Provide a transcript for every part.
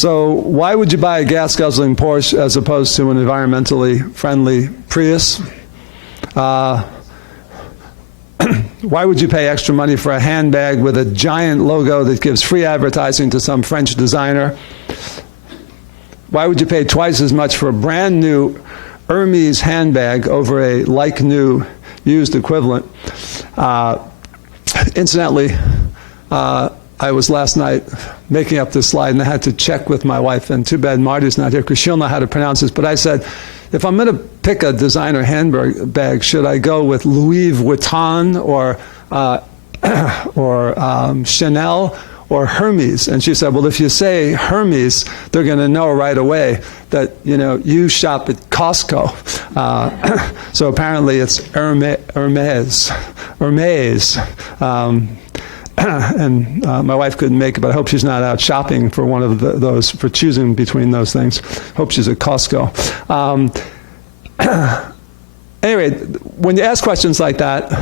So why would you buy a gas-guzzling Porsche as opposed to an environmentally friendly Prius? Why would you pay extra money for a handbag with a giant logo that gives free advertising to some French designer? Why would you pay twice as much for a brand new Hermes handbag over a like-new used equivalent? Incidentally, I was last night making up this slide, and I had to check with my wife, and too bad Marty's not here because she'll know how to pronounce this, but I said, if I'm going to pick a designer handbag, should I go with Louis Vuitton or Chanel or Hermes? And she said, well, if you say Hermes, they're going to know right away that, you know, you shop at Costco. So apparently it's Hermes. And my wife couldn't make it, but I hope she's not out shopping for one of those, for choosing between those things. Hope she's at Costco. Anyway, when you ask questions like that,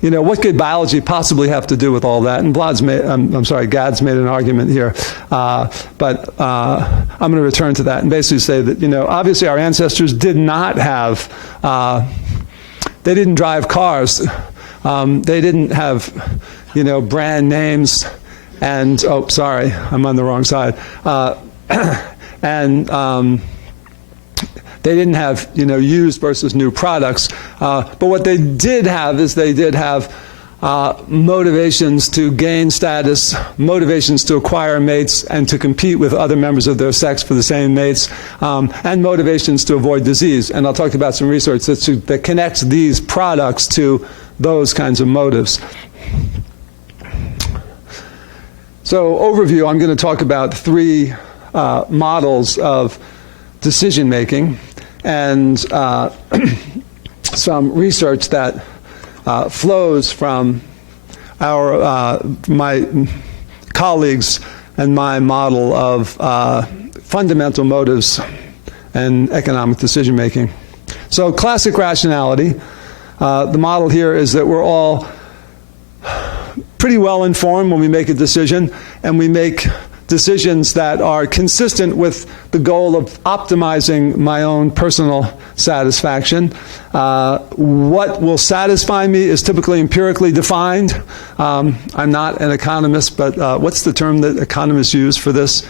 you know, what could biology possibly have to do with all that? And Gad's made an argument here. But I'm going to return to that and basically say that, you know, obviously our ancestors did not have, they didn't drive cars. They didn't have, you know, brand names and, oh, sorry, I'm on the wrong side. They didn't have, you know, used versus new products. But what they did have is they did have motivations to gain status, motivations to acquire mates and to compete with other members of their sex for the same mates, and motivations to avoid disease. And I'll talk about some research that connects these products to those kinds of motives. So overview, I'm going to talk about three models of decision making and some research that flows from my colleagues and my model of fundamental motives and economic decision making. So classic rationality, the model here is that we're all pretty well informed when we make a decision, and we make decisions that are consistent with the goal of optimizing my own personal satisfaction. What will satisfy me is typically empirically defined. I'm not an economist, but what's the term that economists use for this?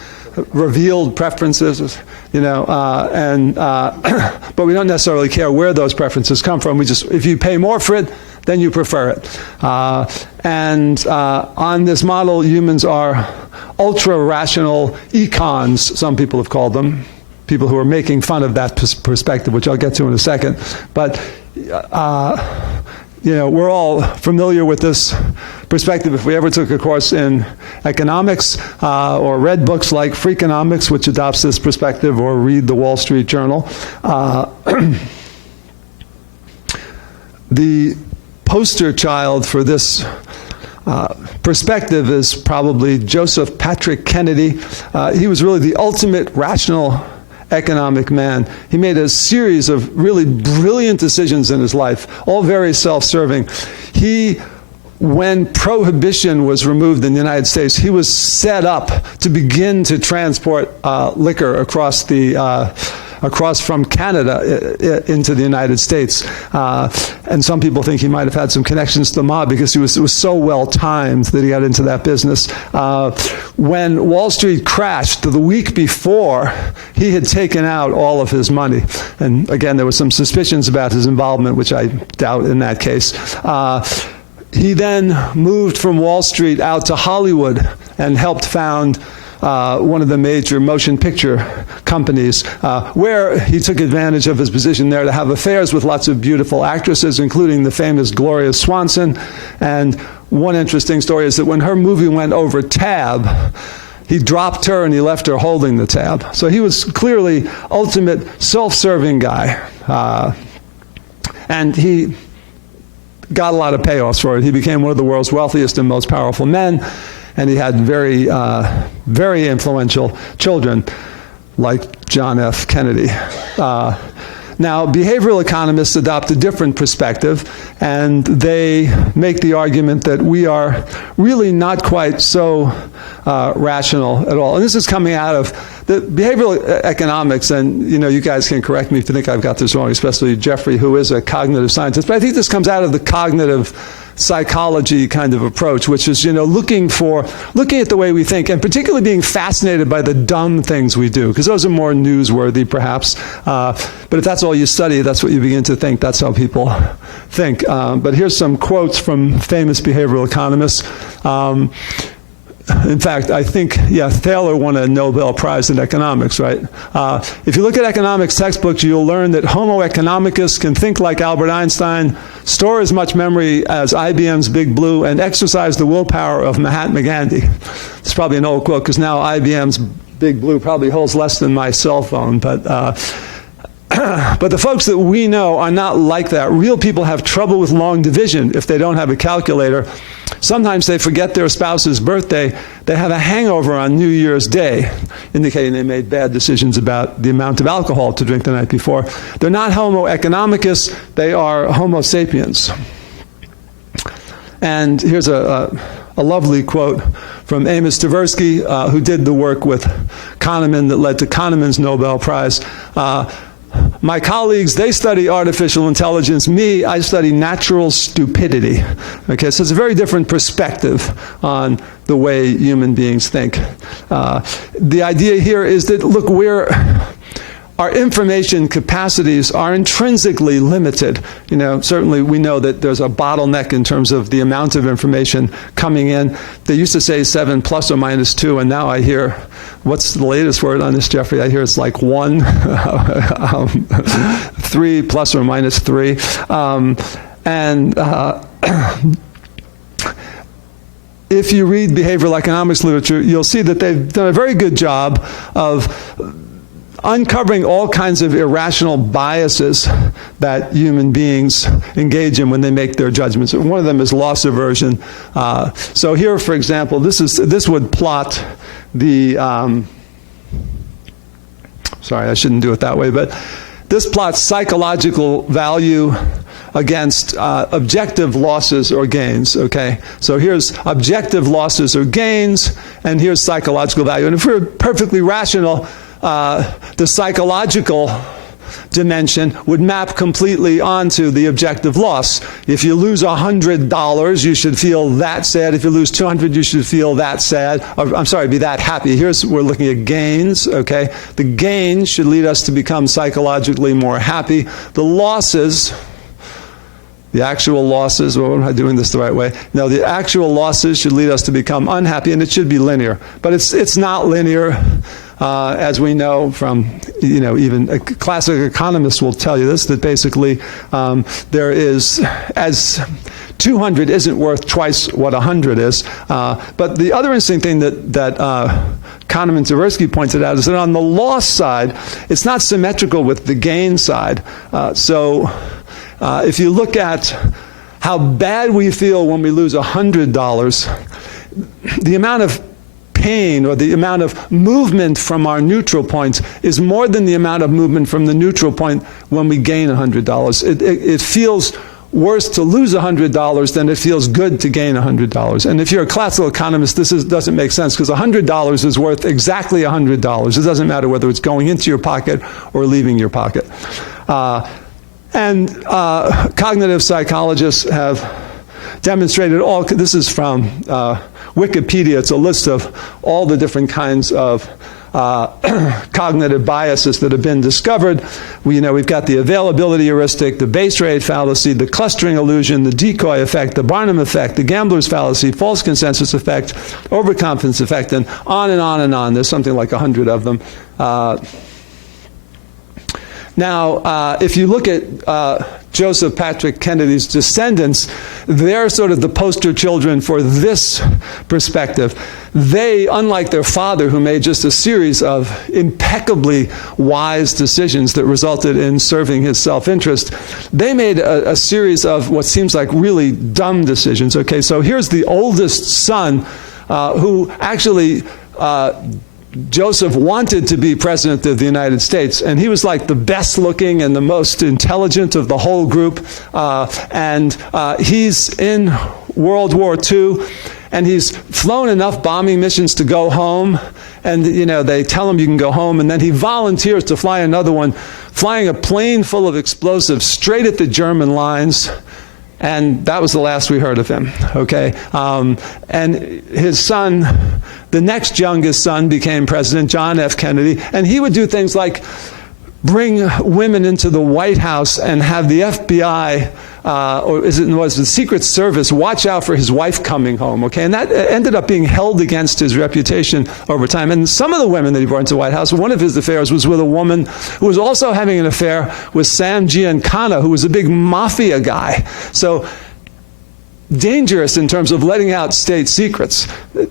Revealed preferences, you know, but we don't necessarily care where those preferences come from. We just, if you pay more for it, then you prefer it. On this model, humans are ultra-rational econs, some people have called them, people who are making fun of that perspective, which I'll get to in a second. But you know, we're all familiar with this perspective. If we ever took a course in economics or read books like Freakonomics, which adopts this perspective, or read the Wall Street Journal, the poster child for this perspective is probably Joseph Patrick Kennedy. He was really the ultimate rational economic man. He made a series of really brilliant decisions in his life, all very self-serving. When prohibition was removed in the United States, he was set up to begin to transport liquor across from Canada into the United States. And some people think he might have had some connections to the mob because it was so well timed that he got into that business. When Wall Street crashed the week before, he had taken out all of his money. And again, there were some suspicions about his involvement, which I doubt in that case. He then moved from Wall Street out to Hollywood and helped found one of the major motion picture companies, where he took advantage of his position there to have affairs with lots of beautiful actresses, including the famous Gloria Swanson. And one interesting story is that when her movie went over tab, he dropped her and he left her holding the tab. So he was clearly ultimate self-serving guy. And he got a lot of payoffs for it. He became one of the world's wealthiest and most powerful men, and he had very, very influential children, like John F. Kennedy. Now, behavioral economists adopt a different perspective, and they make the argument that we are really not quite so rational at all. And this is coming out of the behavioral economics, and you guys can correct me if you think I've got this wrong, especially Jeffrey, who is a cognitive scientist, but I think this comes out of the cognitive psychology kind of approach, which is, looking at the way we think, and particularly being fascinated by the dumb things we do, because those are more newsworthy, perhaps. But if that's all you study, that's what you begin to think. That's how people think. But here's some quotes from famous behavioral economists. In fact, I think, Thaler won a Nobel Prize in economics, right? If you look at economics textbooks, you'll learn that Homo economicus can think like Albert Einstein, store as much memory as IBM's Big Blue, and exercise the willpower of Mahatma Gandhi. It's probably an old quote, because now IBM's Big Blue probably holds less than my cell phone, but the folks that we know are not like that. Real people have trouble with long division if they don't have a calculator. Sometimes they forget their spouse's birthday. They have a hangover on New Year's Day, indicating they made bad decisions about the amount of alcohol to drink the night before. They're not Homo economicus, they are Homo sapiens. And here's a lovely quote from Amos Tversky, who did the work with Kahneman that led to Kahneman's Nobel Prize. My colleagues, they study artificial intelligence. Me, I study natural stupidity. Okay, so it's a very different perspective on the way human beings think. The idea here is that, look, our information capacities are intrinsically limited. Certainly we know that there's a bottleneck in terms of the amount of information coming in. They used to say 7 plus or minus 2, and now I hear, what's the latest word on this, Jeffrey? I hear it's like 1, 3 plus or minus 3. If you read behavioral economics literature, you'll see that they've done a very good job of uncovering all kinds of irrational biases that human beings engage in when they make their judgments. One of them is loss aversion. So here, for example, this would plot the, sorry, I shouldn't do it that way, but this plots psychological value against objective losses or gains, okay? So here's objective losses or gains, and here's psychological value. And if we're perfectly rational, the psychological dimension would map completely onto the objective loss. If you lose $100, you should feel that sad. If you lose 200, you should feel that sad. Or, I'm sorry, be that happy. We're looking at gains, okay? The gains should lead us to become psychologically more happy. The losses, the actual losses, or am I doing this the right way? No, the actual losses should lead us to become unhappy, and it should be linear. But it's not linear. As we know from, even classic economists will tell you this, that basically there is, as 200 isn't worth twice what 100 is. But the other interesting thing that Kahneman and Tversky pointed out is that on the loss side, it's not symmetrical with the gain side. So if you look at how bad we feel when we lose $100, the amount of pain or the amount of movement from our neutral point is more than the amount of movement from the neutral point when we gain $100. It feels worse to lose $100 than it feels good to gain $100. And if you're a classical economist, this doesn't make sense, because $100 is worth exactly $100. It doesn't matter whether it's going into your pocket or leaving your pocket. Cognitive psychologists have demonstrated this is from Wikipedia. It's a list of all the different kinds of cognitive biases that have been discovered. We've got the availability heuristic, the base rate fallacy, the clustering illusion, the decoy effect, the Barnum effect, the gambler's fallacy, false consensus effect, overconfidence effect, and on and on and on. There's something like 100 of them. Now, if you look at Joseph Patrick Kennedy's descendants, they're sort of the poster children for this perspective. They, unlike their father, who made just a series of impeccably wise decisions that resulted in serving his self-interest, they made a series of what seems like really dumb decisions. Okay, so here's the oldest son who actually Joseph wanted to be president of the United States, and he was like the best looking and the most intelligent of the whole group. He's in World War II, and he's flown enough bombing missions to go home. And, you know, they tell him you can go home, and then he volunteers to fly another one, flying a plane full of explosives straight at the German lines. And that was the last we heard of him, okay? And his son, the next youngest son, became president, John F. Kennedy, and he would do things like bring women into the White House and have the FBI, was the Secret Service, watch out for his wife coming home, okay? And that ended up being held against his reputation over time. And some of the women that he brought into the White House, one of his affairs was with a woman who was also having an affair with Sam Giancana, who was a big mafia guy. So dangerous in terms of letting out state secrets.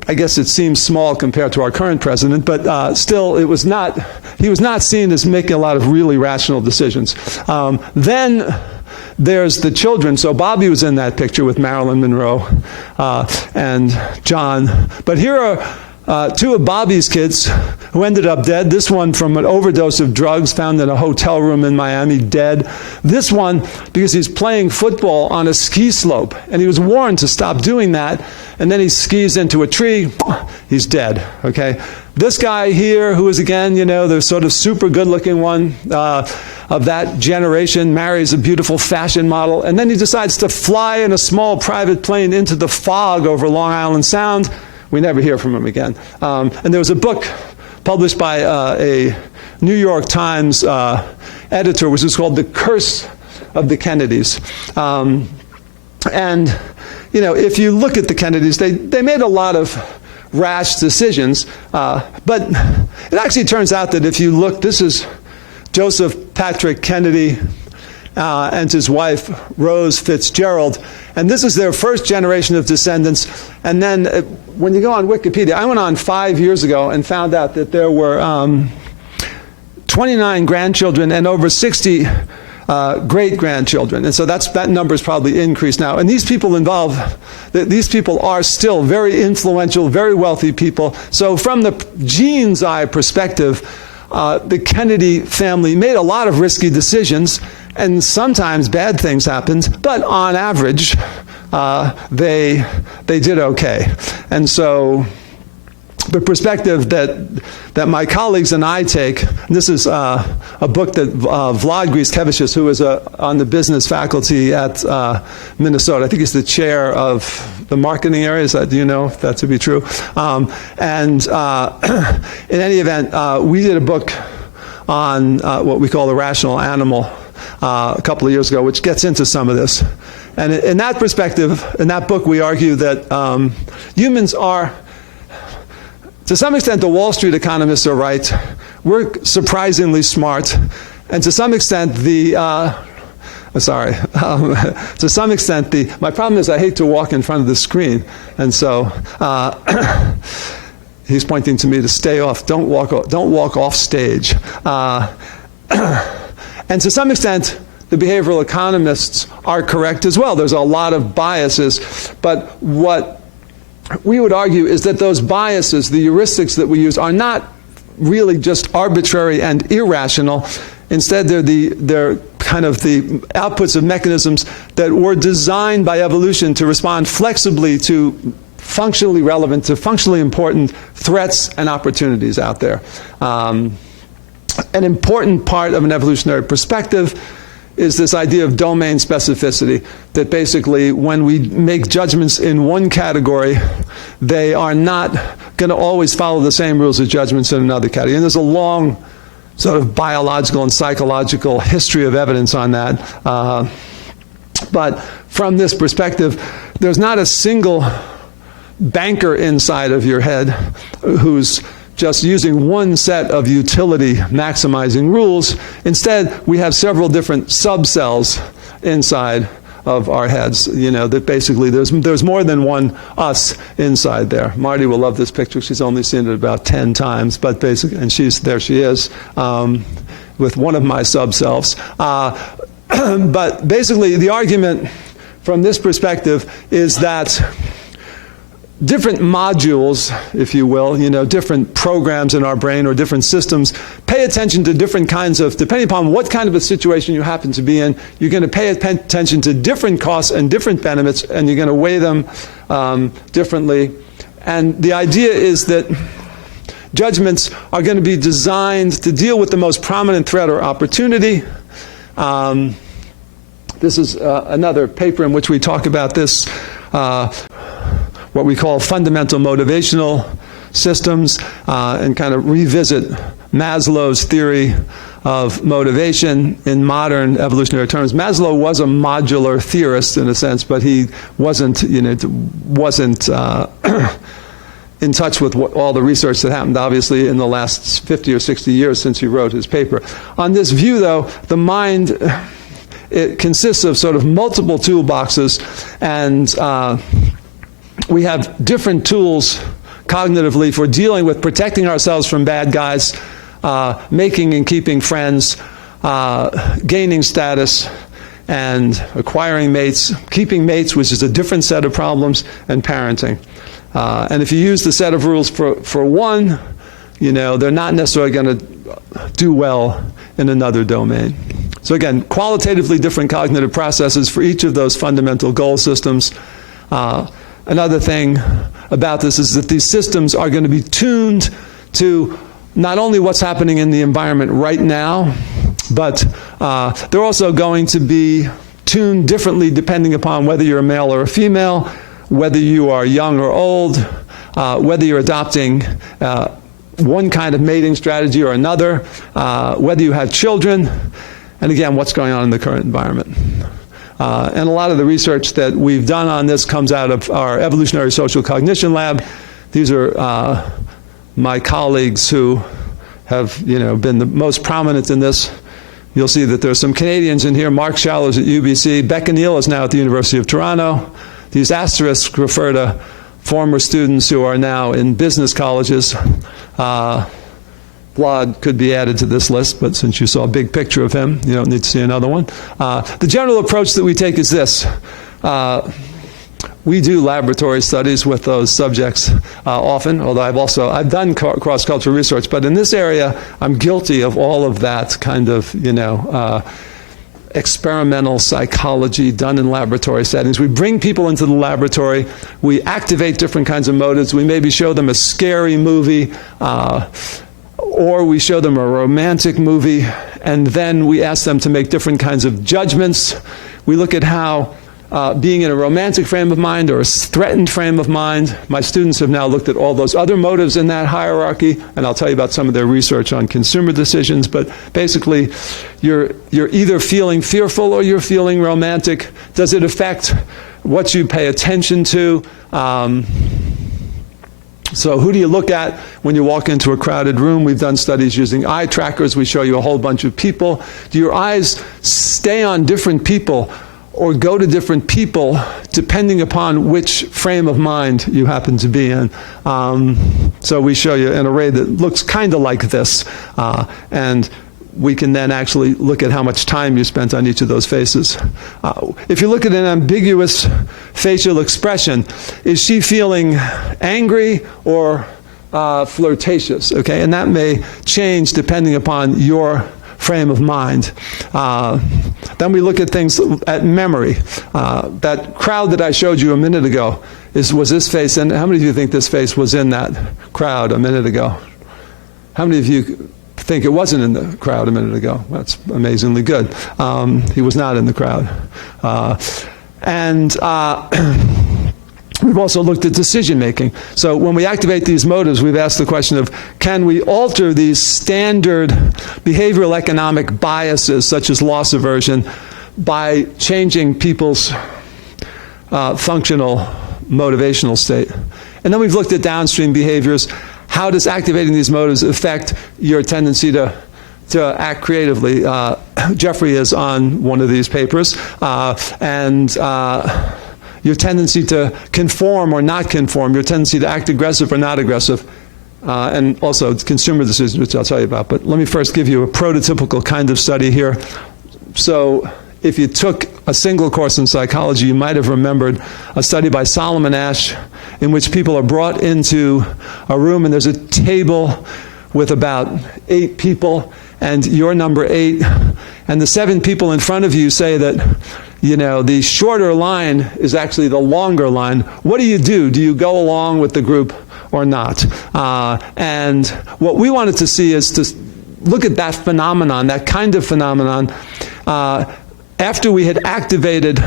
I guess it seems small compared to our current president, but still, he was not seen as making a lot of really rational decisions. Then there's the children. So Bobby was in that picture with Marilyn Monroe and John. But here are two of Bobby's kids who ended up dead. This one from an overdose of drugs found in a hotel room in Miami, dead. This one because he's playing football on a ski slope, and he was warned to stop doing that, and then he skis into a tree, he's dead, okay? This guy here, who is again, you know, the sort of super good-looking one of that generation, marries a beautiful fashion model, and then he decides to fly in a small private plane into the fog over Long Island Sound. We never hear from him again. And there was a book published by a New York Times editor, which is called The Curse of the Kennedys. And, you know, if you look at the Kennedys, they made a lot of rash decisions. But it actually turns out that if you look, this is Joseph Patrick Kennedy and his wife, Rose Fitzgerald. And this is their first generation of descendants. And then when you go on Wikipedia, I went on 5 years ago and found out that there were 29 grandchildren and over 60 great-grandchildren. And so that number is probably increased now. And these people these people are still very influential, very wealthy people. So from the gene's eye perspective, the Kennedy family made a lot of risky decisions, and sometimes bad things happened, but on average, they did okay. And so the perspective that my colleagues and I take, this is a book that Vlad Griskevicius, who is on the business faculty at Minnesota, I think he's the chair of the marketing area, do you know if that to be true? In any event, we did a book on what we call the rational animal a couple of years ago, which gets into some of this. And in that perspective, in that book, we argue that humans are, to some extent, the Wall Street economists are right. We're surprisingly smart. And to some extent, to some extent, my problem is I hate to walk in front of the screen. And so he's pointing to me to stay off, don't walk off stage. And to some extent, the behavioral economists are correct as well. There's a lot of biases. But what we would argue is that those biases, the heuristics that we use, are not really just arbitrary and irrational. Instead, they're kind of the outputs of mechanisms that were designed by evolution to respond flexibly to functionally relevant, to functionally important threats and opportunities out there. An important part of an evolutionary perspective is this idea of domain specificity, that basically when we make judgments in one category, they are not going to always follow the same rules of judgments in another category. And there's a long sort of biological and psychological history of evidence on that. But from this perspective, there's not a single banker inside of your head who's just using one set of utility maximizing rules. Instead, we have several different subcells inside of our heads, you know, that basically there's more than one us inside there. Marty will love this picture. She's only seen it about 10 times, but basically, and there she is, with one of my subselves. But basically, the argument from this perspective is that different modules, if you will, different programs in our brain or different systems, pay attention to different kinds of, depending upon what kind of a situation you happen to be in, you're going to pay attention to different costs and different benefits, and you're going to weigh them differently. And the idea is that judgments are going to be designed to deal with the most prominent threat or opportunity. This is another paper in which we talk about this, what we call fundamental motivational systems, and kind of revisit Maslow's theory of motivation in modern evolutionary terms. Maslow was a modular theorist in a sense, but he wasn't in touch with all the research that happened, obviously, in the last 50 or 60 years since he wrote his paper. On this view, though, the mind, it consists of sort of multiple toolboxes, and we have different tools cognitively for dealing with protecting ourselves from bad guys, making and keeping friends, gaining status, and acquiring mates, keeping mates, which is a different set of problems, and parenting. And if you use the set of rules for one, they're not necessarily going to do well in another domain. So again, qualitatively different cognitive processes for each of those fundamental goal systems. Another thing about this is that these systems are going to be tuned to not only what's happening in the environment right now, but they're also going to be tuned differently depending upon whether you're a male or a female, whether you are young or old, whether you're adopting one kind of mating strategy or another, whether you have children, and again, what's going on in the current environment. And a lot of the research that we've done on this comes out of our Evolutionary Social Cognition Lab. These are my colleagues who have been the most prominent in this. You'll see that there's some Canadians in here. Mark Shallow's at UBC. Becca Neal is now at the University of Toronto. These asterisks refer to former students who are now in business colleges. Vlad could be added to this list, but since you saw a big picture of him, you don't need to see another one. The general approach that we take is this. We do laboratory studies with those subjects often, although I've done cross-cultural research, but in this area, I'm guilty of all of that kind of, experimental psychology done in laboratory settings. We bring people into the laboratory, we activate different kinds of motives, we maybe show them a scary movie, or we show them a romantic movie, and then we ask them to make different kinds of judgments. We look at how being in a romantic frame of mind or a threatened frame of mind, my students have now looked at all those other motives in that hierarchy, and I'll tell you about some of their research on consumer decisions, but basically you're either feeling fearful or you're feeling romantic. Does it affect what you pay attention to? So who do you look at when you walk into a crowded room? We've done studies using eye trackers. We show you a whole bunch of people. Do your eyes stay on different people or go to different people depending upon which frame of mind you happen to be in? So we show you an array that looks kind of like this. And we can then actually look at how much time you spent on each of those faces. If you look at an ambiguous facial expression, is she feeling angry or flirtatious? Okay, and that may change depending upon your frame of mind. Then we look at things at memory. That crowd that I showed you a minute ago, was this face in? How many of you think this face was in that crowd a minute ago? How many of you think it wasn't in the crowd a minute ago? That's amazingly good. He was not in the crowd. We've also looked at decision making. So when we activate these motives, we've asked the question of, can we alter these standard behavioral economic biases, such as loss aversion, by changing people's functional motivational state? And then we've looked at downstream behaviors. How does activating these motives affect your tendency to act creatively? Jeffrey is on one of these papers, and your tendency to conform or not conform, your tendency to act aggressive or not aggressive, and also consumer decisions, which I'll tell you about. But let me first give you a prototypical kind of study here. So if you took a single course in psychology, you might have remembered a study by Solomon Asch in which people are brought into a room and there's a table with about 8 people, and you're number 8, and the 7 people in front of you say that, you know, the shorter line is actually the longer line. What do? Do you go along with the group or not? And what we wanted to see is to look at that phenomenon, that kind of phenomenon, after we had activated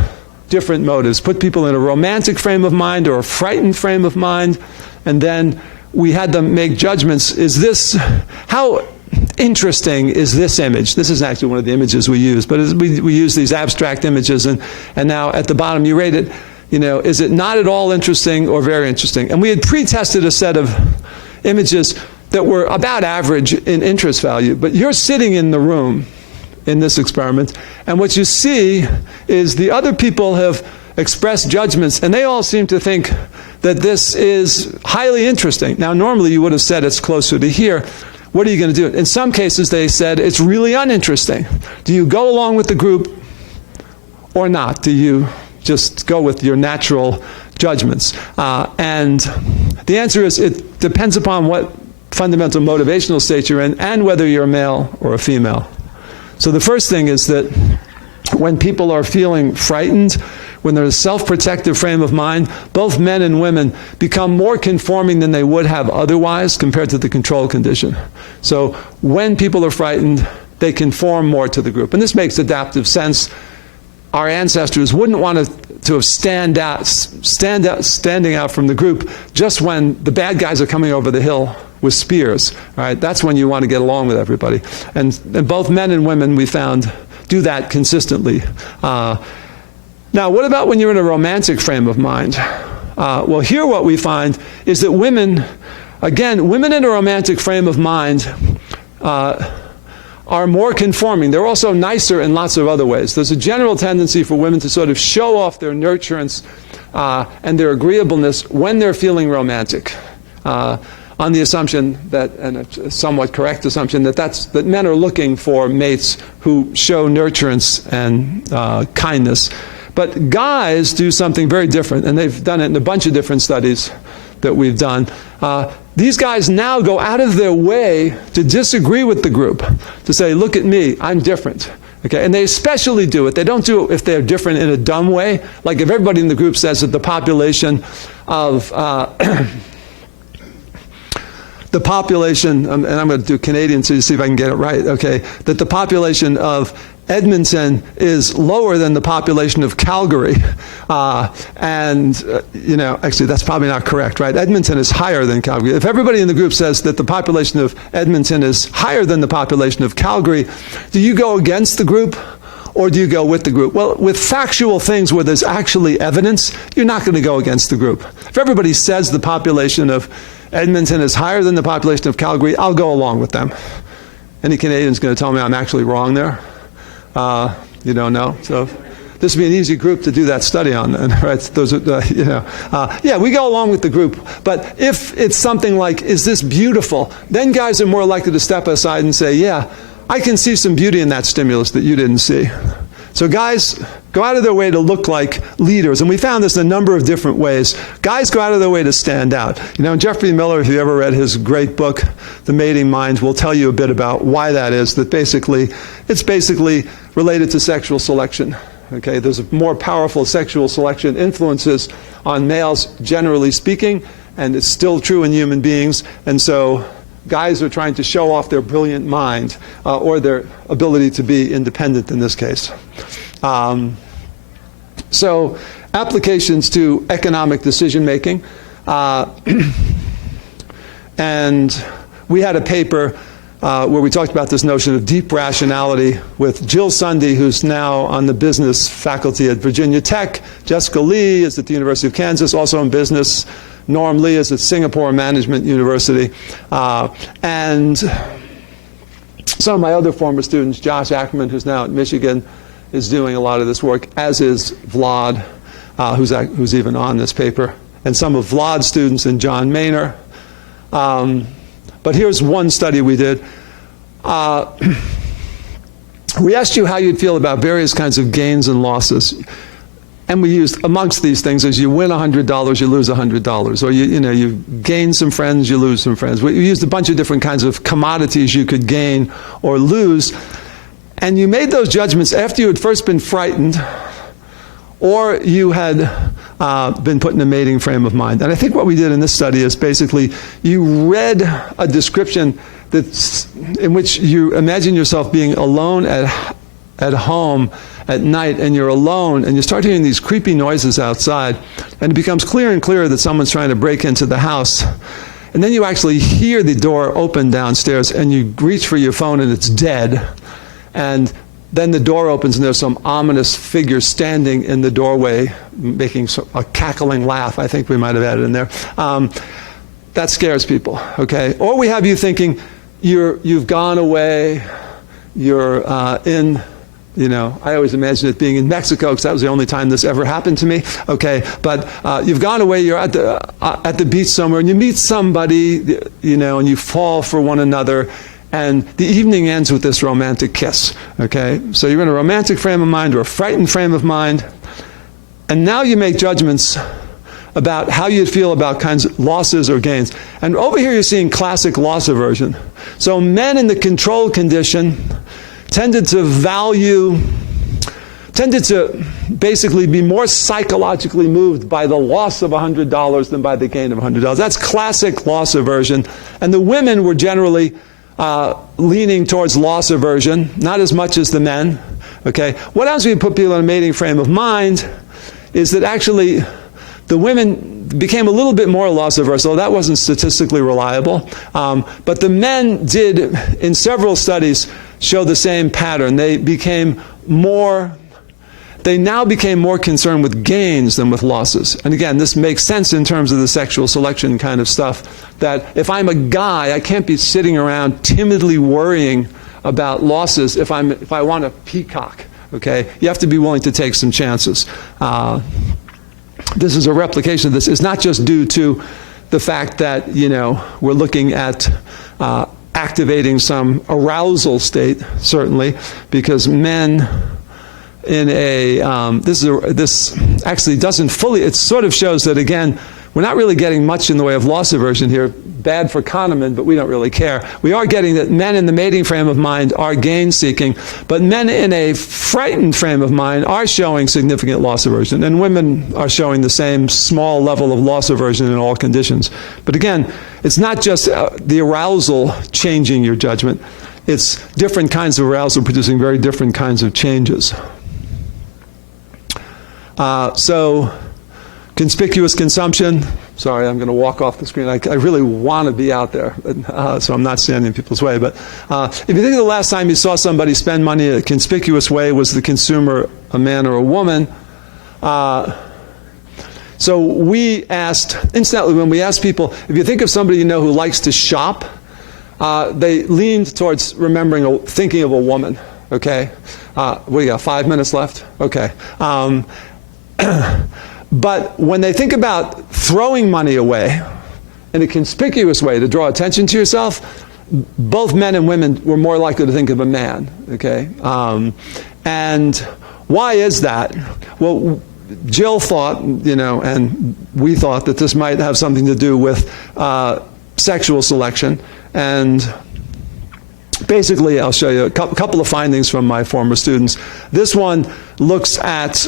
different motives, put people in a romantic frame of mind or a frightened frame of mind, and then we had them make judgments. How interesting is this image? This is actually one of the images we use, but we use these abstract images, and now at the bottom you rate it, you know, is it not at all interesting or very interesting? And we had pre-tested a set of images that were about average in interest value, but you're sitting in the room in this experiment, and what you see is the other people have expressed judgments, and they all seem to think that this is highly interesting. Now, normally you would have said it's closer to here. What are you going to do? In some cases, they said it's really uninteresting. Do you go along with the group or not? Do you just go with your natural judgments? And the answer is it depends upon what fundamental motivational state you're in and whether you're a male or a female. So the first thing is that when people are feeling frightened, when there's a self-protective frame of mind, both men and women become more conforming than they would have otherwise compared to the control condition. So when people are frightened, they conform more to the group. And this makes adaptive sense. Our ancestors wouldn't want to have standing out from the group just when the bad guys are coming over the hill with spears. Right? That's when you want to get along with everybody. And both men and women, we found, do that consistently. Now, what about when you're in a romantic frame of mind? Well, here what we find is that women, again, women in a romantic frame of mind are more conforming. They're also nicer in lots of other ways. There's a general tendency for women to sort of show off their nurturance and their agreeableness when they're feeling romantic, on the assumption that, and a somewhat correct assumption, that men are looking for mates who show nurturance and kindness. But guys do something very different, and they've done it in a bunch of different studies that we've done. These guys now go out of their way to disagree with the group, to say, look at me, I'm different. Okay? And they especially do it. They don't do it if they're different in a dumb way. Like if everybody in the group says that the population of... the population, and I'm going to do Canadian so you see if I can get it right, okay, that the population of Edmonton is lower than the population of Calgary. You know, actually that's probably not correct, right? Edmonton is higher than Calgary. If everybody in the group says that the population of Edmonton is higher than the population of Calgary, do you go against the group or do you go with the group? Well, with factual things where there's actually evidence, you're not going to go against the group. If everybody says the population of Edmonton is higher than the population of Calgary, I'll go along with them. Any Canadian's going to tell me I'm actually wrong there? You don't know? So this would be an easy group to do that study on, right? Those are, you know, yeah, we go along with the group. But if it's something like, is this beautiful? Then guys are more likely to step aside and say, yeah, I can see some beauty in that stimulus that you didn't see. So guys go out of their way to look like leaders, and we found this in a number of different ways. Guys go out of their way to stand out. You know, Jeffrey Miller, if you ever read his great book, The Mating Mind, will tell you a bit about why that is, that it's basically related to sexual selection. Okay, there's more powerful sexual selection influences on males, generally speaking, and it's still true in human beings, and so guys are trying to show off their brilliant mind or their ability to be independent in this case. So applications to economic decision making. And we had a paper where we talked about this notion of deep rationality with Jill Sunday, who's now on the business faculty at Virginia Tech. Jessica Lee is at the University of Kansas, also in business. Norm Lee is at Singapore Management University. And some of my other former students, Josh Ackerman, who's now at Michigan, is doing a lot of this work, as is Vlad, who's even on this paper, and some of Vlad's students and John Maynor. But here's one study we did. we asked you how you'd feel about various kinds of gains and losses. And we used, amongst these things, as you win $100, you lose $100. Or you gain some friends, you lose some friends. We used a bunch of different kinds of commodities you could gain or lose. And you made those judgments after you had first been frightened, or you had been put in a mating frame of mind. And I think what we did in this study is basically you read a description in which you imagine yourself being alone at home at night, and you're alone, and you start hearing these creepy noises outside, and it becomes clearer and clearer that someone's trying to break into the house. And then you actually hear the door open downstairs, and you reach for your phone, and it's dead. And then the door opens, and there's some ominous figure standing in the doorway, making a cackling laugh. I think we might have added in there. That scares people, okay? Or we have you thinking you've gone away, you're I always imagine it being in Mexico because that was the only time this ever happened to me. Okay, but you've gone away, you're at the beach somewhere, and you meet somebody, and you fall for one another, and the evening ends with this romantic kiss. Okay, so you're in a romantic frame of mind or a frightened frame of mind, and now you make judgments about how you'd feel about kinds of losses or gains. And over here you're seeing classic loss aversion. So men in the control condition tended to basically be more psychologically moved by the loss of $100 than by the gain of $100. That's classic loss aversion. And the women were generally leaning towards loss aversion, not as much as the men. Okay. What happens when you put people in a mating frame of mind is that actually the women became a little bit more loss averse, so that wasn't statistically reliable. But the men did, in several studies, show the same pattern. They now became more concerned with gains than with losses. And again, this makes sense in terms of the sexual selection kind of stuff, that if I'm a guy, I can't be sitting around timidly worrying about losses if I want a peacock. Okay, you have to be willing to take some chances. This is a replication of this. It's not just due to the fact that, we're looking at activating some arousal state, certainly, because men in this actually doesn't fully, it sort of shows that, again, we're not really getting much in the way of loss aversion here. Bad for Kahneman, but we don't really care. We are getting that men in the mating frame of mind are gain-seeking, but men in a frightened frame of mind are showing significant loss aversion, and women are showing the same small level of loss aversion in all conditions. But again, it's not just the arousal changing your judgment. It's different kinds of arousal producing very different kinds of changes. So conspicuous consumption. Sorry, I'm going to walk off the screen. I really want to be out there, so I'm not standing in people's way. But if you think of the last time you saw somebody spend money in a conspicuous way, was the consumer a man or a woman? So we asked, incidentally, when we asked people, if you think of somebody you know who likes to shop, they leaned towards thinking of a woman. Okay? What do you got, 5 minutes left? Okay. But when they think about throwing money away in a conspicuous way to draw attention to yourself, both men and women were more likely to think of a man, okay? And why is that? Well, Jill thought, and we thought that this might have something to do with sexual selection. And basically, I'll show you a couple of findings from my former students. This one looks at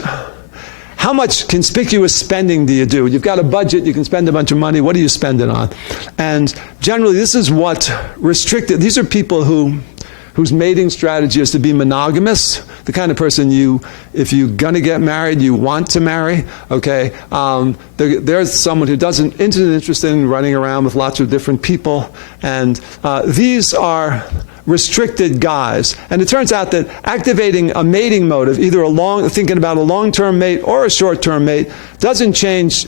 how much conspicuous spending do you do? You've got a budget, you can spend a bunch of money, what do you spend it on? And generally, this is what restricted, these are people whose mating strategy is to be monogamous, the kind of person if you're going to get married, you want to marry, okay? There's someone who isn't interested in running around with lots of different people, and these are restricted guys. And it turns out that activating a mating motive, thinking about a long-term mate or a short-term mate, doesn't change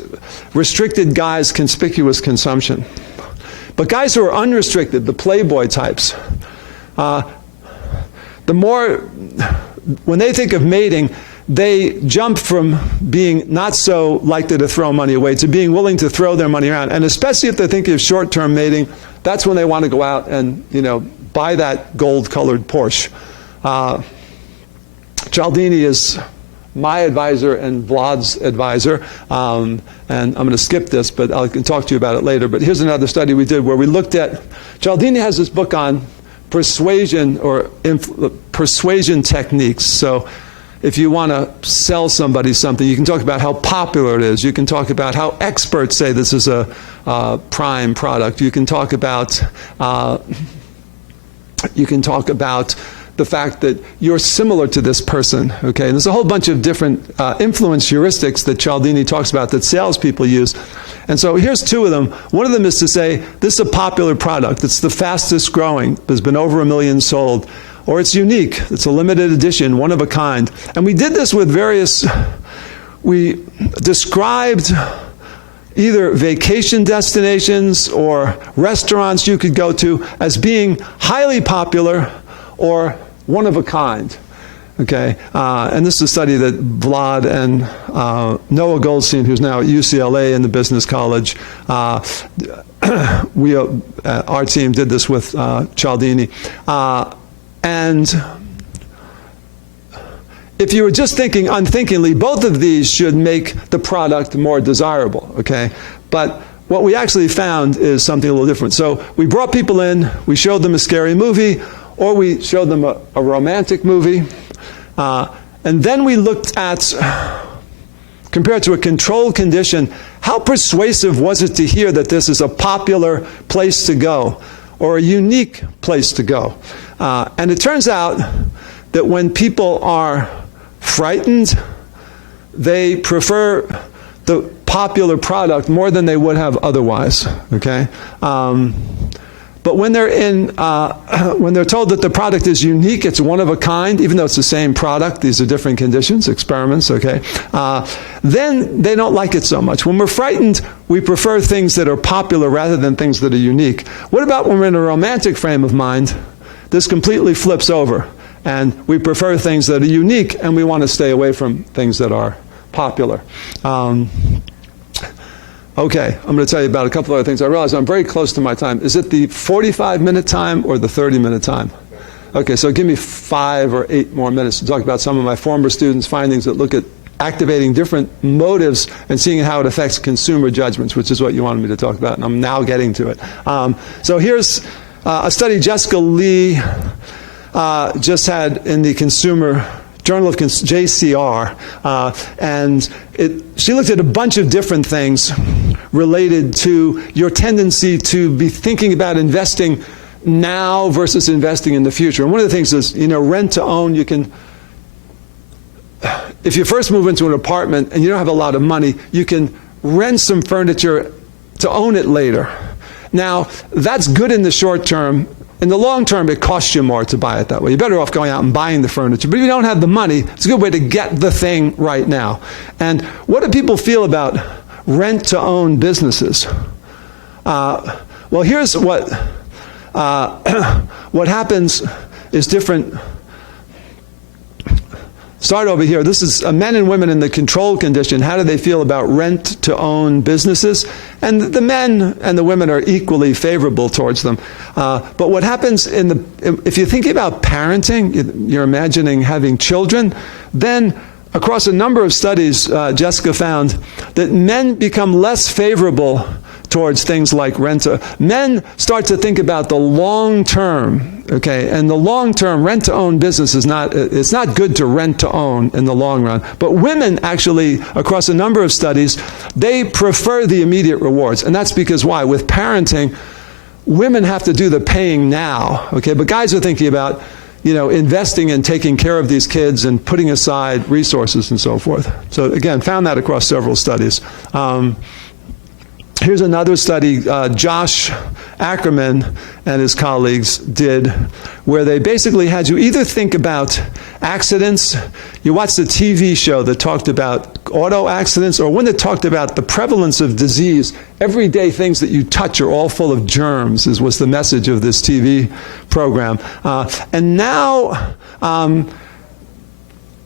restricted guys' conspicuous consumption. But guys who are unrestricted, the playboy types, when they think of mating, they jump from being not so likely to throw money away to being willing to throw their money around. And especially if they're thinking of short-term mating, that's when they want to go out and, buy that gold-colored Porsche. Cialdini is my advisor and Vlad's advisor, and I'm going to skip this, but I can talk to you about it later. But here's another study we did where we looked at, Cialdini has this book on persuasion or persuasion techniques. So if you want to sell somebody something, you can talk about how popular it is. You can talk about how experts say this is a prime product. You can talk about the fact that you're similar to this person. Okay, and there's a whole bunch of different influence heuristics that Cialdini talks about that salespeople use. And so here's two of them. One of them is to say, this is a popular product. It's the fastest growing. There's been over 1 million sold. Or it's unique. It's a limited edition, one of a kind. And we did this with we described either vacation destinations or restaurants you could go to as being highly popular or one of a kind. Okay, and this is a study that Vlad and Noah Goldstein, who's now at UCLA in the Business College, our team did this with Cialdini. And if you were just thinking unthinkingly, both of these should make the product more desirable, okay? But what we actually found is something a little different. So we brought people in, we showed them a scary movie, or we showed them a romantic movie, and then we looked at, compared to a controlled condition, how persuasive was it to hear that this is a popular place to go or a unique place to go? And it turns out that when people are frightened, they prefer the popular product more than they would have otherwise, okay? But when they're when they're told that the product is unique, it's one of a kind, even though it's the same product, these are different conditions, experiments, okay? Then they don't like it so much. When we're frightened, we prefer things that are popular rather than things that are unique. What about when we're in a romantic frame of mind? This completely flips over, and we prefer things that are unique, and we want to stay away from things that are popular. Okay, I'm going to tell you about a couple other things. I realize I'm very close to my time. Is it the 45-minute time or the 30-minute time? Okay, so give me 5 or 8 more minutes to talk about some of my former students' findings that look at activating different motives and seeing how it affects consumer judgments, which is what you wanted me to talk about, and I'm now getting to it. So here's a study Jessica Lee just had in the Consumer Journal of JCR, and she looked at a bunch of different things related to your tendency to be thinking about investing now versus investing in the future. And one of the things is, rent to own. You can, if you first move into an apartment and you don't have a lot of money, you can rent some furniture to own it later. Now, that's good in the short term. In the long term, it costs you more to buy it that way. You're better off going out and buying the furniture. But if you don't have the money, it's a good way to get the thing right now. And what do people feel about rent-to-own businesses? Well, here's what happens is different. Start over here. This is men and women in the control condition. How do they feel about rent-to-own businesses? And the men and the women are equally favorable towards them. But what happens if you're thinking about parenting, you're imagining having children, then across a number of studies, Jessica found that men become less favorable towards things like men start to think about the long term, okay? And the long term rent-to-own business it's not good to rent to own in the long run. But women actually, across a number of studies, they prefer the immediate rewards. And that's because why? With parenting, women have to do the paying now, okay? But guys are thinking about, investing and taking care of these kids and putting aside resources and so forth. So again, found that across several studies. Here's another study Josh Ackerman and his colleagues did, where they basically had you either think about accidents. You watched the TV show that talked about auto accidents, or one that talked about the prevalence of disease. Everyday things that you touch are all full of germs, was the message of this TV program. And now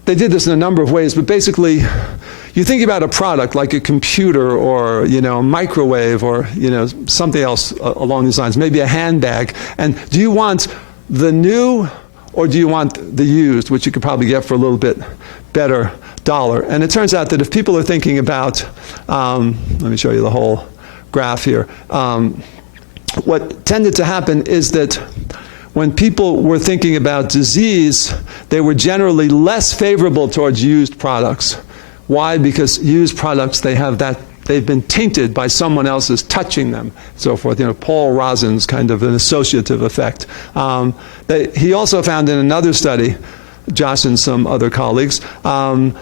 they did this in a number of ways, but basically, you think about a product like a computer or, a microwave or, something else along these lines, maybe a handbag. And do you want the new or do you want the used, which you could probably get for a little bit better dollar? And it turns out that if people are thinking about, let me show you the whole graph here. What tended to happen is that when people were thinking about disease, they were generally less favorable towards used products. Why? Because used products, they've been tainted by someone else's touching them, so forth. You know, Paul Rosin's kind of an associative effect. He also found in another study, Josh and some other colleagues, found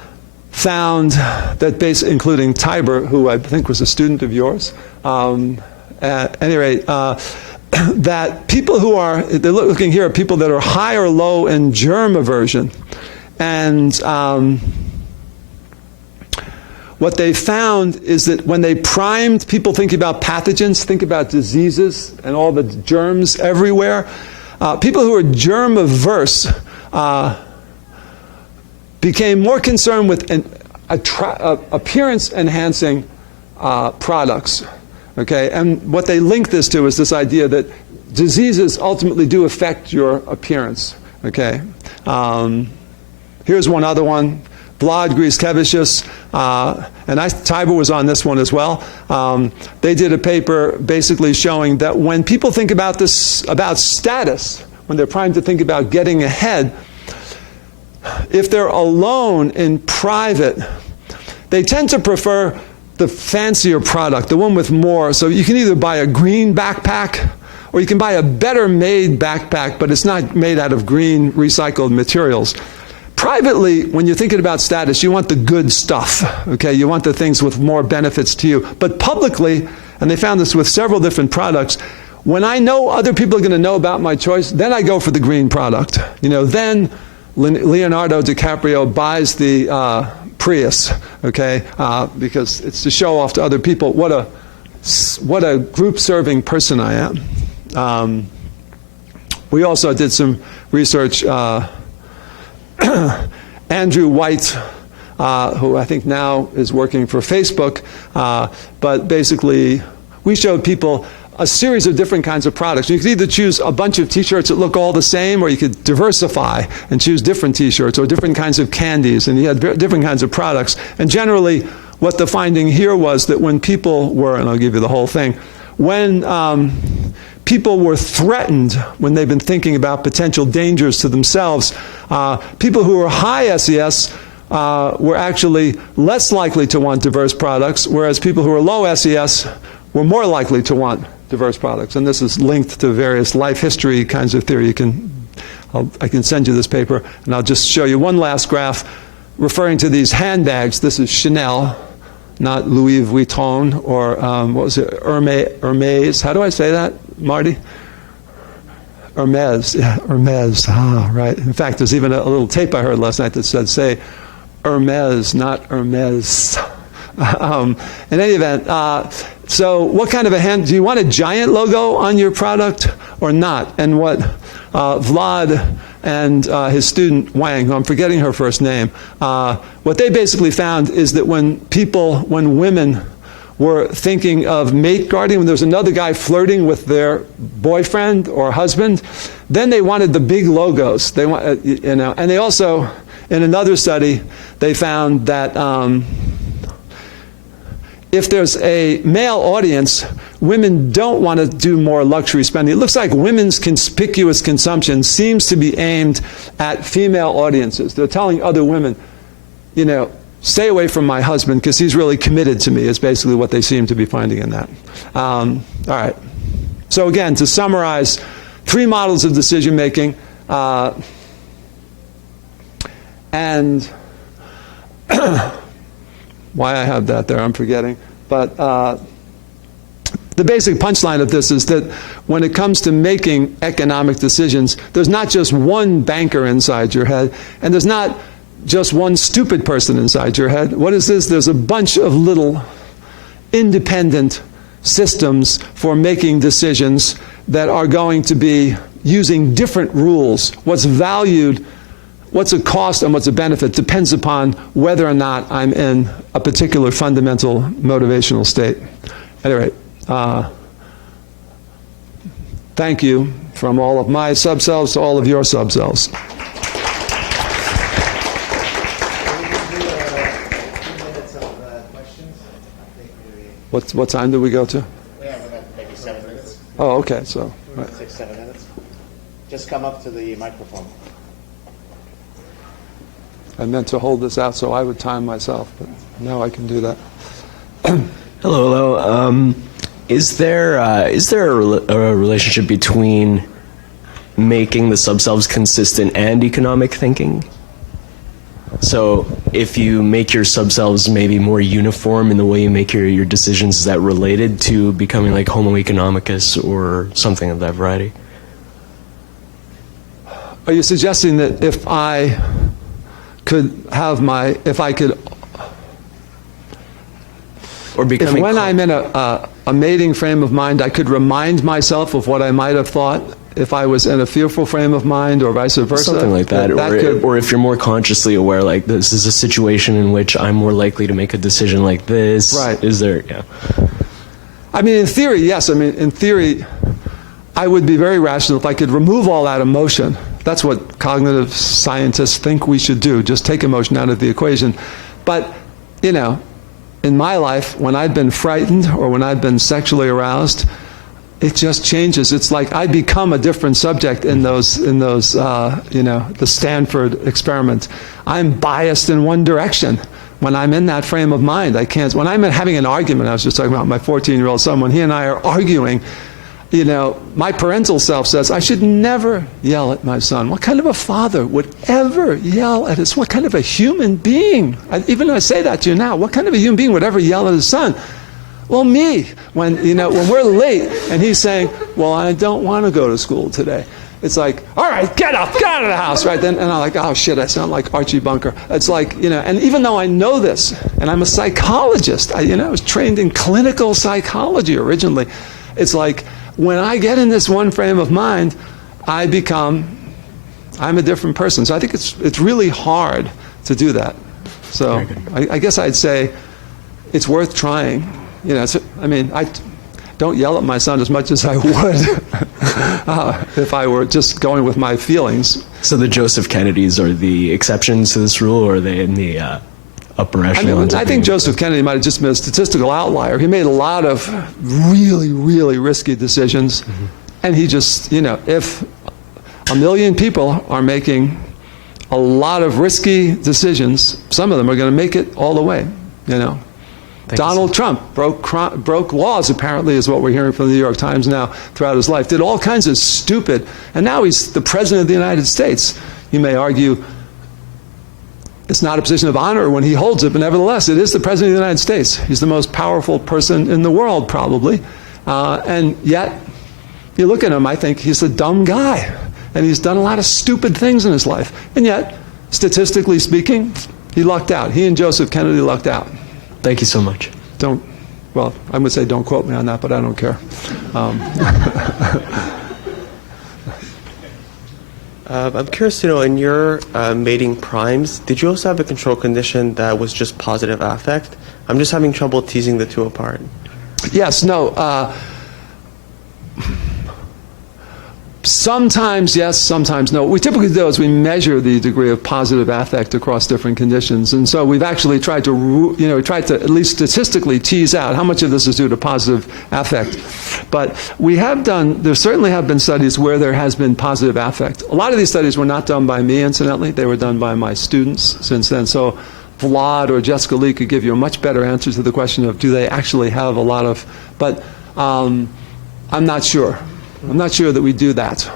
that including Tiber, who I think was a student of yours, at any rate, that people who are, they're looking here at people that are high or low in germ aversion. And what they found is that when they primed people thinking about pathogens, think about diseases and all the germs everywhere, people who are germ averse became more concerned with appearance-enhancing products. Okay, and what they link this to is this idea that diseases ultimately do affect your appearance. Okay, here's one other one, Vlad Griskevicius, and Tiber was on this one as well. They did a paper basically showing that when people think about status, when they're trying to think about getting ahead, if they're alone in private, they tend to prefer the fancier product, the one with more. So you can either buy a green backpack or you can buy a better made backpack, but it's not made out of green recycled materials. Privately, when you're thinking about status, you want the good stuff, okay? You want the things with more benefits to you. But publicly, and they found this with several different products, when I know other people are going to know about my choice, then I go for the green product. You know, then Leonardo DiCaprio buys the Prius, okay, because it's to show off to other people what a group-serving person I am. We also did some research. Andrew White, who I think now is working for Facebook, but basically we showed people a series of different kinds of products. You could either choose a bunch of T-shirts that look all the same, or you could diversify and choose different T-shirts or different kinds of candies, and you had different kinds of products. And generally, what the finding here was that when people were, and I'll give you the whole thing, when people were threatened, when they've been thinking about potential dangers to themselves, people who were high SES were actually less likely to want diverse products, whereas people who were low SES were more likely to want diverse products. And this is linked to various life history kinds of theory. I can send you this paper, and I'll just show you one last graph referring to these handbags. This is Chanel, not Louis Vuitton, or what was it, Hermes. How do I say that, Marty? Hermes, yeah, Hermes, right. In fact, there's even a little tape I heard last night that said, say Hermes, not Hermes. In any event, so what kind of a hand, do you want a giant logo on your product or not? And what Vlad and his student Wang, who I'm forgetting her first name, what they basically found is that when women were thinking of mate guarding, when there was another guy flirting with their boyfriend or husband, then they wanted the big logos. They want, you know, and they also, in another study, they found that if there's a male audience, women don't want to do more luxury spending. It looks like women's conspicuous consumption seems to be aimed at female audiences. They're telling other women, you know, stay away from my husband because he's really committed to me, is basically what they seem to be finding in that. All right. So again, to summarize, 3 models of decision making, and why I have that there, I'm forgetting. But the basic punchline of this is that when it comes to making economic decisions, there's not just one banker inside your head, and there's not just one stupid person inside your head. What is this? There's a bunch of little independent systems for making decisions that are going to be using different rules. What's valued, what's a cost and what's a benefit depends upon whether or not I'm in a particular fundamental motivational state. At any rate, thank you for from all of my subselves to all of your subselves. What time do we go to? Yeah, maybe 7 minutes. Oh, okay. So 6-7 minutes. Just come up to the microphone. I meant to hold this out so I would time myself, but now I can do that. Hello. Is there a relationship between making the subselves consistent and economic thinking? So if you make your subselves maybe more uniform in the way you make your decisions, is that related to becoming like Homo economicus or something of that variety? Are you suggesting that if I could Or becoming when I'm in a mating frame of mind, I could remind myself of what I might have thought if I was in a fearful frame of mind, or vice versa? Something like that. Or if you're more consciously aware, like this is a situation in which I'm more likely to make a decision like this. Right. Is there, yeah. I mean, in theory, yes. I mean, in theory, I would be very rational if I could remove all that emotion. That's what cognitive scientists think we should do, just take emotion out of the equation. But, you know, in my life, when I've been frightened or when I've been sexually aroused, it just changes. It's like I become a different subject in those you know, the Stanford experiment. I'm biased in one direction when I'm in that frame of mind. I can't. When I'm having an argument, I was just talking about my 14-year-old son. When he and I are arguing, you know, my parental self says I should never yell at my son. What kind of a father would ever yell at his? What kind of a human being? Even though I say that to you now, what kind of a human being would ever yell at his son? Well, me, when we're late and he's saying, well, I don't want to go to school today. It's like, all right, get up, get out of the house, right then. And I'm like, oh shit, I sound like Archie Bunker. It's like, you know, and even though I know this, and I'm a psychologist, I was trained in clinical psychology originally. It's like, when I get in this one frame of mind, I'm a different person. So I think it's really hard to do that. So I guess I'd say it's worth trying. You know, I mean, I don't yell at my son as much as I would if I were just going with my feelings. So the Joseph Kennedys are the exceptions to this rule, or are they in the upper echelon? I think Joseph Kennedy might have just been a statistical outlier. He made a lot of really, really risky decisions. Mm-hmm. And he just, you know, if 1 million people are making a lot of risky decisions, some of them are going to make it all the way, you know. Donald Trump broke laws, apparently, is what we're hearing from the New York Times now throughout his life. Did all kinds of stupid, and now he's the President of the United States. You may argue it's not a position of honor when he holds it, but nevertheless, it is the President of the United States. He's the most powerful person in the world, probably. And yet, you look at him, I think he's a dumb guy. And he's done a lot of stupid things in his life. And yet, statistically speaking, he lucked out. He and Joseph Kennedy lucked out. Thank you so much. Well, I would say don't quote me on that, but I don't care. I'm curious to know, in your mating primes, did you also have a control condition that was just positive affect? I'm just having trouble teasing the two apart. Yes, no. Sometimes yes, sometimes no. What we typically do is we measure the degree of positive affect across different conditions. And so we've actually tried to, at least statistically tease out how much of this is due to positive affect. But there certainly have been studies where there has been positive affect. A lot of these studies were not done by me, incidentally. They were done by my students since then. So Vlad or Jessica Lee could give you a much better answer to the question of do they actually have a lot of, but I'm not sure. I'm not sure that we do that.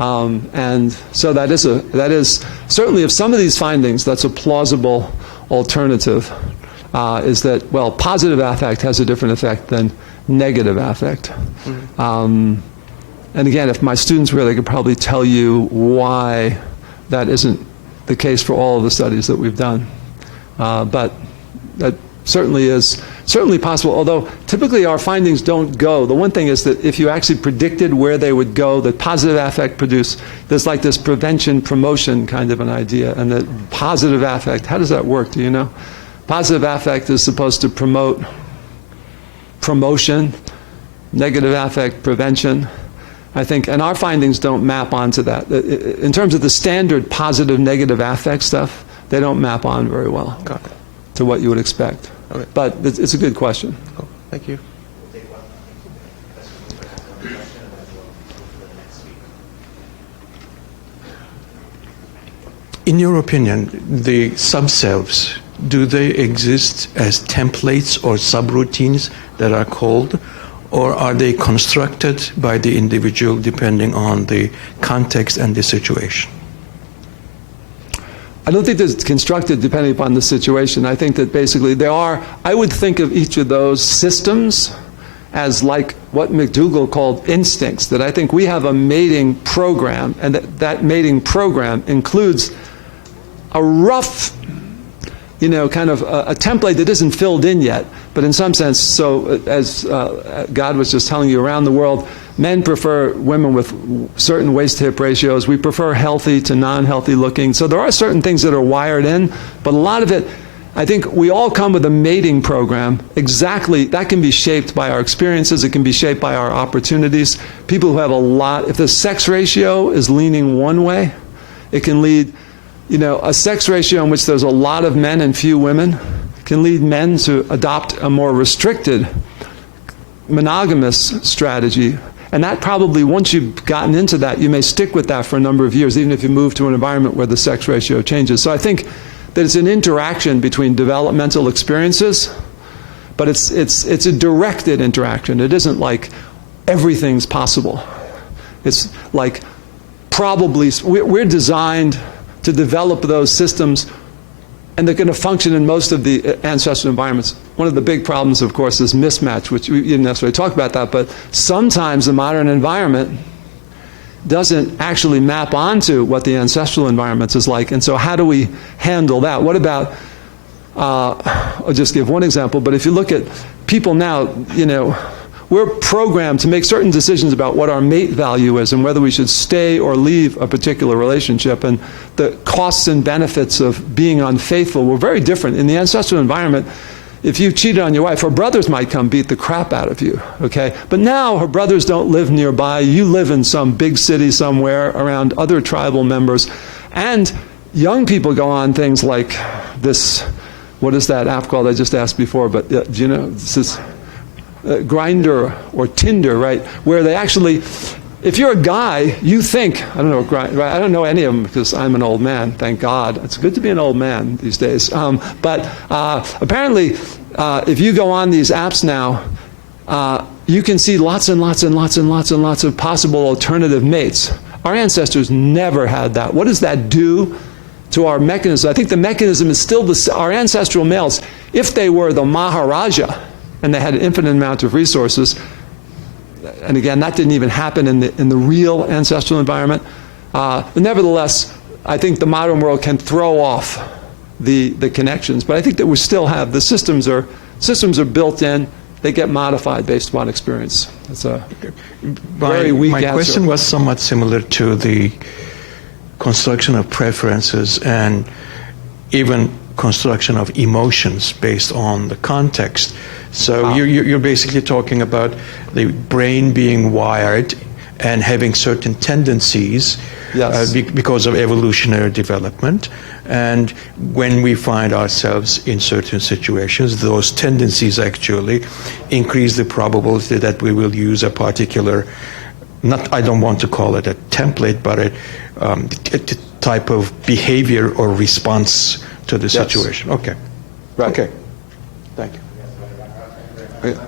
And so that is certainly of some of these findings, that's a plausible alternative, is that, well, positive affect has a different effect than negative affect. Mm-hmm. And again, if my students were, they could probably tell you why that isn't the case for all of the studies that we've done. But that certainly possible, although typically our findings don't go. The one thing is that if you actually predicted where they would go, that positive affect there's like this prevention promotion kind of an idea, and that positive affect, how does that work, do you know? Positive affect is supposed to promote promotion, negative affect prevention, I think, and our findings don't map onto that. In terms of the standard positive, negative affect stuff, they don't map on very well Got it. to what you would expect. Okay. But it's a good question. Cool. Thank you. In your opinion, the subselves, do they exist as templates or subroutines that are called, or are they constructed by the individual depending on the context and the situation? I don't think it's constructed depending upon the situation. I think that basically there are, I would think of each of those systems as like what McDougall called instincts, that I think we have a mating program, and that mating program includes a rough, kind of a template that isn't filled in yet, but in some sense, so as God was just telling you, around the world, men prefer women with certain waist-to-hip ratios. We prefer healthy to non-healthy looking. So there are certain things that are wired in, but a lot of it, I think we all come with a mating program. Exactly, that can be shaped by our experiences. It can be shaped by our opportunities. People who have a lot, if the sex ratio is leaning one way, it can lead, a sex ratio in which there's a lot of men and few women can lead men to adopt a more restricted, monogamous strategy. And that probably, once you've gotten into that, you may stick with that for a number of years, even if you move to an environment where the sex ratio changes. So I think that it's an interaction between developmental experiences, but it's a directed interaction. It isn't like everything's possible. It's like probably, we're designed to develop those systems, and they're going to function in most of the ancestral environments. One of the big problems, of course, is mismatch, which we didn't necessarily talk about that, but sometimes the modern environment doesn't actually map onto what the ancestral environment is like. And so how do we handle that? What about, I'll just give one example, but if you look at people now, we're programmed to make certain decisions about what our mate value is and whether we should stay or leave a particular relationship. And the costs and benefits of being unfaithful were very different. In the ancestral environment, if you cheated on your wife, her brothers might come beat the crap out of you, okay? But now her brothers don't live nearby. You live in some big city somewhere around other tribal members. And young people go on things like this, what is that app called? I just asked before, but do you know, this is Grindr or Tinder, right? Where they actually, if you're a guy, you think, I don't know any of them because I'm an old man, thank God. It's good to be an old man these days. But apparently, if you go on these apps now, you can see lots and lots and lots and lots and lots of possible alternative mates. Our ancestors never had that. What does that do to our mechanism? I think the mechanism is still our ancestral males, if they were the Maharaja, and they had an infinite amount of resources, and again, that didn't even happen in the real ancestral environment. But nevertheless, I think the modern world can throw off the connections. But I think that we still have, the systems are built in, they get modified based upon experience. That's a very weak answer. My question was somewhat similar to the construction of preferences and even construction of emotions based on the context. So you're basically talking about the brain being wired and having certain tendencies because of evolutionary development. And when we find ourselves in certain situations, those tendencies actually increase the probability that we will use a particular, I don't want to call it a template, but a type of behavior or response to the situation. Okay. Right. Okay. Thank you. Yeah.